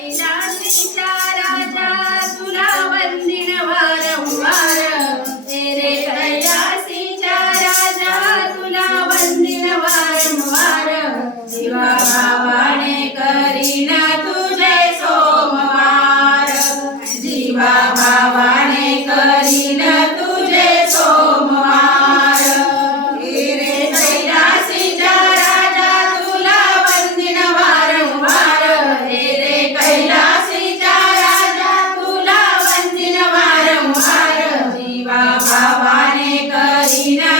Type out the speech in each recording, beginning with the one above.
कैला सीता राजा तुला वंदिन वारंवार तेरे कैला सीता राजा तुला वंदिन वारंवार शिवा भावाने करीना तुझे सोमवार. जीवा भावा Medina.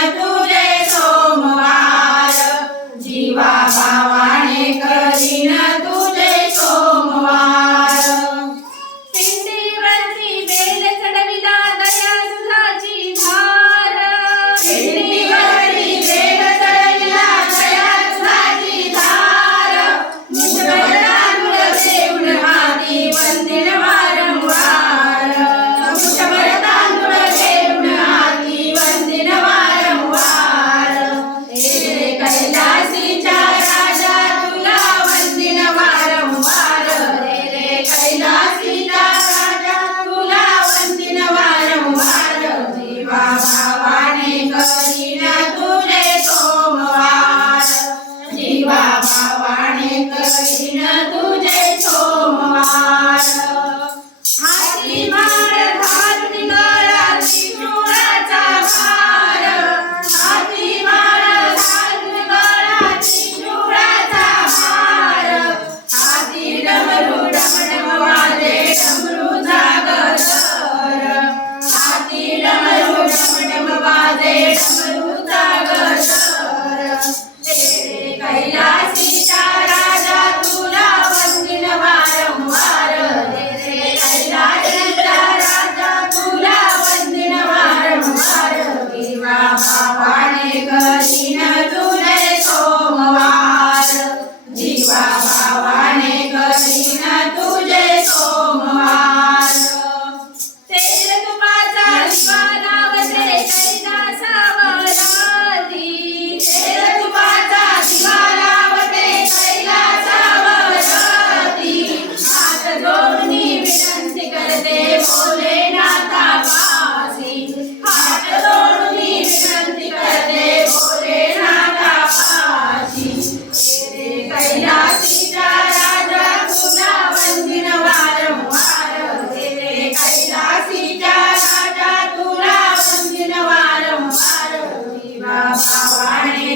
વાણી કૃષ્ણ તુજે છોમવા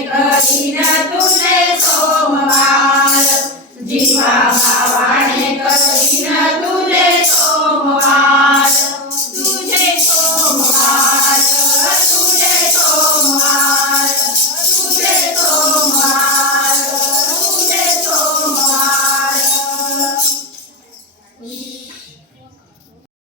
કરીને તુને સોમવાર જીવા